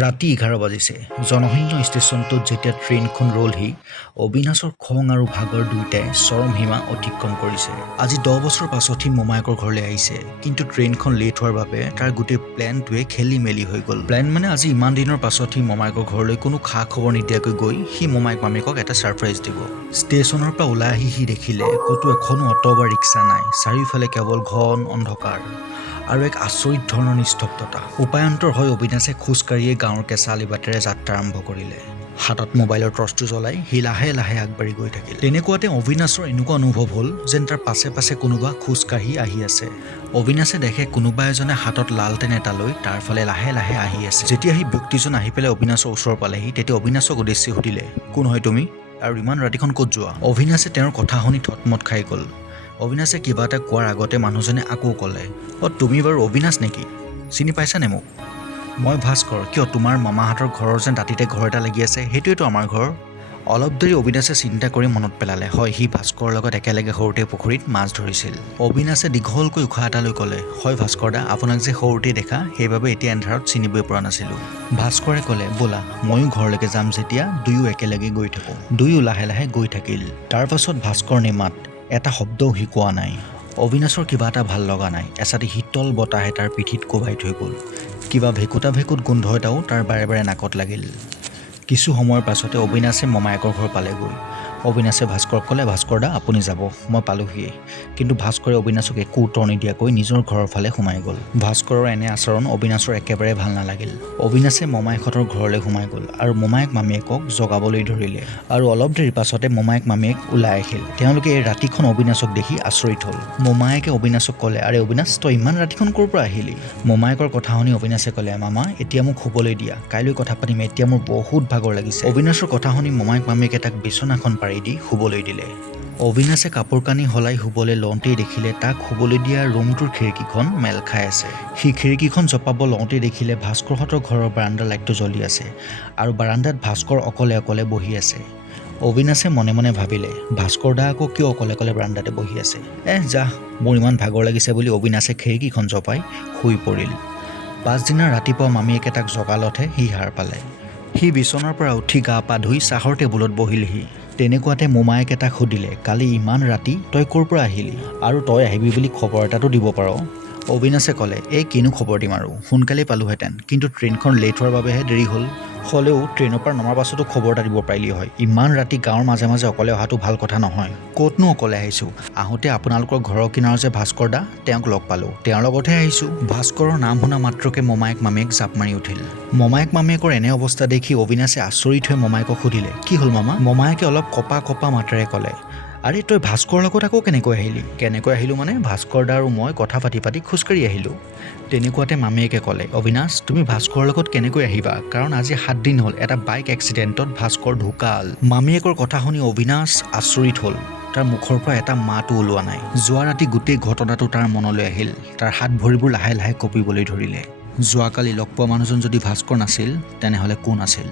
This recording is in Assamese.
ৰাতি 11 বাজিছে। জনশূন্য ষ্টেচনটোত যেতিয়া ট্ৰেইনখন ৰলহি, অবিনাশৰ খং আৰু ভাগৰ দুয়োটাই চৰম সীমা অতিক্ৰম কৰিছে। আজি 10 বছৰ পাছত সি মোমায়েকৰ ঘৰলৈ আহিছে, কিন্তু ট্ৰেইনখন লেট হোৱাৰ বাবে তাৰ গোটেই প্লেনটোৱে খেলি মেলি হৈ গ'ল। প্লেন মানে আজি ইমান দিনৰ পাছত সি মোমায়েকৰ ঘৰলৈ কোনো খা খবৰ নিদিয়াকৈ গৈ সি মোমায়েক মামীয়েকক এটা ছাৰপ্ৰাইজ দিব। ষ্টেচনৰ পৰা ওলাই আহি সি দেখিলে ক'তো এখনো অটো বা ৰিক্সা নাই, চাৰিওফালে কেৱল ঘন অন্ধকাৰ আৰু এক আচৰিত ধৰণৰ নিস্তব্ধতা। উপায়ন্তৰ হৈ অবিনাশে খোজকাঢ়িয়ে গাঁৱৰ কেঁচা আলিবাটেৰে যাত্ৰা আৰম্ভ কৰিলে। হাতত মোবাইলৰ টৰ্চটো জ্বলাই সি লাহে লাহে আগবাঢ়ি গৈ থাকিল। তেনেকুৱাতে অবিনাশৰ এনেকুৱা অনুভৱ হ'ল যেন তাৰ পাছে পাছে কোনোবা খোজকাঢ়ি আহি আছে। অবিনাশে দেখে কোনোবা এজনে হাতত লালটেন এটা লৈ তাৰ ফালে লাহে লাহে আহি আছে। যেতিয়া সেই ব্যক্তিজন আহি পেলাই অবিনাশৰ ওচৰ পালেহি, তেতিয়া অবিনাশক উদ্দেশ্যি সুধিলে, কোন হয় তুমি আৰু ইমান ৰাতিখন ক'ত যোৱা? অবিনাশে তেওঁৰ কথা শুনি থতমত খাই গ'ল। অবিনাশে কিবা এটা কোৱাৰ আগতে মানুহজনে আকৌ ক'লে, তুমি বাৰু অবিনাশ নেকি? চিনি পাইছানে মোক? মই ভাস্কৰ। কিয়, তোমাৰ মামাহঁতৰ ঘৰৰ যেন দাঁতিতে ঘৰ এটা লাগি আছে, সেইটোৱেতো আমাৰ ঘৰ। অলপ দেৰি অবিনাশে চিন্তা কৰি মনত পেলালে, হয়, সি ভাস্কৰৰ লগত একেলগে সৰুতে পুখুৰীত মাছ ধৰিছিল। অবিনাশে দীঘলকৈ উশাহ এটা লৈ ক'লে, হয় ভাস্কৰ দা, আপোনাক যে সৰুতে দেখা, সেইবাবে এতিয়া এন্ধাৰত চিনিবই পৰা নাছিলোঁ। ভাস্কৰে ক'লে, ব'লা ময়ো ঘৰলৈকে যাম, যেতিয়া দুয়ো একেলগে গৈ থাকোঁ। দুয়ো লাহে লাহে গৈ থাকিল। তাৰ পাছত ভাস্কৰ নেমাত এটা শব্দও সি কোৱা নাই। অবিনাশৰ কিবা এটা ভাল লগা নাই। এচাটি শীতল বতাহে তাৰ পিঠিত কোবাই থৈ গ'ল। কিবা ভেকুতা ভেকুত গোন্ধ এটাও তাৰ বাৰে বাৰে নাকত লাগিল। কিছু সময়ৰ পাছতে অবিনাশে মোমায়েকৰ ঘৰ পালেগৈ। অবিনাশে ভাস্কৰক ক'লে, ভাস্কৰ দা আপুনি যাব, মই পালোহিয়ে। কিন্তু ভাস্কৰে অবিনাশক একো উত্তৰ নিদিয়াকৈ নিজৰ ঘৰৰ ফালে সোমাই গ'ল। ভাস্কৰৰ এনে আচৰণ অবিনাশৰ একেবাৰে ভাল নালাগিল। অবিনাশে মোমায়েকহঁতৰ ঘৰলৈ সোমাই গ'ল আৰু মোমায়েক মামীয়েকক জগাবলৈ ধৰিলে। আৰু অলপ দেৰিৰ পাছতে মোমায়েক মামীয়েক ওলাই আহিল। তেওঁলোকে এই ৰাতিখন অবিনাশক দেখি আচৰিত হ'ল। মোমায়েকে অবিনাশক ক'লে, আৰে অবিনাশ, তই ইমান ৰাতিখন ক'ৰ পৰা আহিলি? মোমায়েকৰ কথা শুনি অবিনাশে ক'লে, মামা এতিয়া মোক শুবলৈ দিয়া, কাইলৈ কথা পাতিম, এতিয়া মোৰ বহুত ভাগৰ লাগিছে। অবিনাশৰ কথা শুনি মোমায়েক মামীয়েকে তাক বিচনাখন পাৰি দি শুবলৈ দিলে। অবিনাশে কাপোৰ কানি সলাই শুবলৈ লওঁতেই দেখিলে তাক শুবলৈ দিয়া ৰুমটোৰ খিৰিকীখন মেল খাই আছে। সি খিৰিকীখন জপাব লওঁতেই দেখিলে ভাস্কৰহঁতৰ ঘৰৰ বাৰাণ্ডাৰ লাইটটো জ্বলি আছে আৰু বাৰাণ্ডাত ভাস্কৰ অকলে অকলে বহি আছে। অবিনাশে মনে মনে ভাবিলে, ভাস্কৰ দা আকৌ কিয় অকলে অকলে বাৰাণ্ডাতে বহি আছে? যা, মোৰ ইমান ভাগৰ লাগিছে বুলি অবিনাশে খিৰিকীখন জপাই শুই পৰিল। পাছদিনা ৰাতিপুৱা মামীয়েকে তাক জগালতহে সি সাৰ পালে। সি বিচনাৰ পৰা উঠি গা পা ধুই চাহৰ টেবুলত বহিলহি। তেনেকুৱাতে মোমায়েকে তাক সুধিলে, কালি ইমান ৰাতি তই ক'ৰ পৰা আহিলি? আৰু তই আহিবি বুলি খবৰ এটাতো দিব পাৰ। অবিনাশে ক'লে, কিনো খবৰ দিম আৰু, সোনকালেই পালোহেঁতেন, কিন্তু ট্ৰেইনখন লেট হোৱাৰ বাবেহে দেৰি হ'ল। হ'লেও ট্ৰেইনৰ পৰা নমাৰ পাছতো খবৰ এটা দিব পাৰিলি হয়। ইমান ৰাতি গাঁৱৰ মাজে মাজে অকলে অহাটো ভাল কথা নহয়। ক'তনো অকলে আহিছোঁ? আহোঁতে আপোনালোকৰ ঘৰৰ কিনাৰৰ যে ভাস্কৰ দা, তেওঁক লগ পালোঁ, তেওঁৰ লগতহে আহিছোঁ। ভাস্কৰৰ নাম শুনা মাত্ৰকে মোমায়েক মামীয়েক জাপ মাৰি উঠিল। মোমায়েক মামীয়েকৰ এনে অৱস্থা দেখি অবিনাশে আচৰিত হৈ মোমায়েকক সুধিলে, কি হ'ল মামা? মোমায়েকে অলপ কপা কপা মাতেৰে ক'লে, আৰে তই ভাস্কৰৰ লগত আকৌ কেনেকৈ আহিলি? কেনেকৈ আহিলোঁ মানে, ভাস্কৰ দা আৰু মই কথা পাতি পাতি খোজকাঢ়ি আহিলোঁ। তেনেকুৱাতে মামীয়েকে ক'লে, অবিনাশ, তুমি ভাস্কৰৰ লগত কেনেকৈ আহিবা? কাৰণ আজি 7 দিন হ'ল এটা বাইক এক্সিডেণ্টত ভাস্কৰ ঢুকাল। মামীয়েকৰ কথা শুনি অবিনাশ আচৰিত হ'ল। তাৰ মুখৰ পৰা এটা মাতো ওলোৱা নাই। যোৱা ৰাতি গোটেই ঘটনাটো তাৰ মনলৈ আহিল। তাৰ হাত ভৰিবোৰ লাহে লাহে কঁপিবলৈ ধৰিলে। যোৱাকালি লগ পোৱা মানুহজন যদি ভাস্কৰ নাছিল, তেনেহ'লে কোন আছিল?